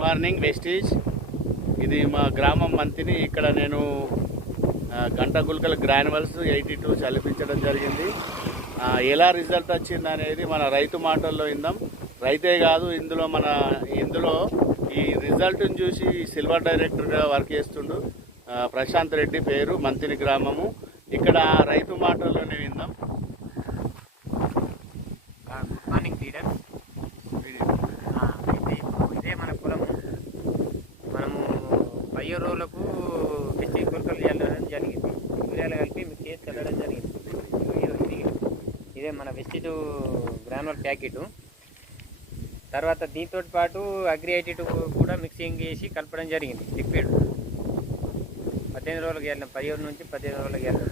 Morning Vestige. ఇది మా గ్రామం మంతిని. ఇక్కడ నేను గంట గుల్కల గ్రాన్యువల్స్ 82 చల్లిపించడం జరిగింది. ఎలా రిజల్ట్ వచ్చింది అనేది మన రైతు మాటల్లో విందాం. రైతే కాదు, ఇందులో ఈ రిజల్ట్ని చూసి సిల్వర్ డైరెక్టర్గా వర్క్ చేస్తుండు ప్రశాంత్ రెడ్డి, పేరు మంతిని గ్రామము. ఇక్కడ రైతు మాటల్లోనే విందాం. Good morning leaders. అయితే ఇదే మన పొలము. మనము 10 రోజులకు మిర్చి గుల్కలు చల్లడం జరిగింది. యూరియాలు కలిపి మిక్స్ చేసి చల్లడం జరిగింది. ఇదే మన వెస్టిజ్ గ్రానువల్ ప్యాకెట్. తర్వాత దీంతో పాటు అగ్రి 82 కూడా మిక్సింగ్ చేసి కలపడం జరిగింది. లిక్విడ్ 18 రోజులకు వెళ్ళాం, 17 నుంచి 18 రోజులకు వెళ్ళాం.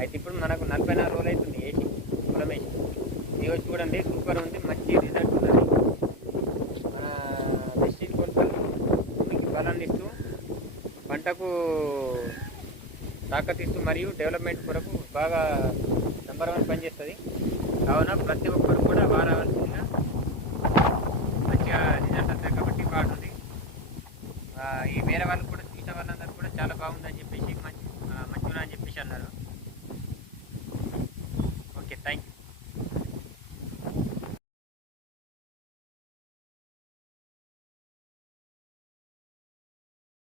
అయితే ఇప్పుడు మనకు 44 రోజులు అవుతుంది వేసి, పొలం వేసి. ఇవి చూడండి, సూపర్ ఉంది, మంచి రిజల్ట్ ఉన్నది. మన వెస్టిజ్ కొనుక్కలు మీకు బలాన్ని ఇస్తూ, పంటకు తాకతిస్తూ మరియు డెవలప్మెంట్ కొరకు బాగా నంబర్ 1 పనిచేస్తుంది. కావున ప్రతి ఒక్కరు కూడా వాడవలసిందిగా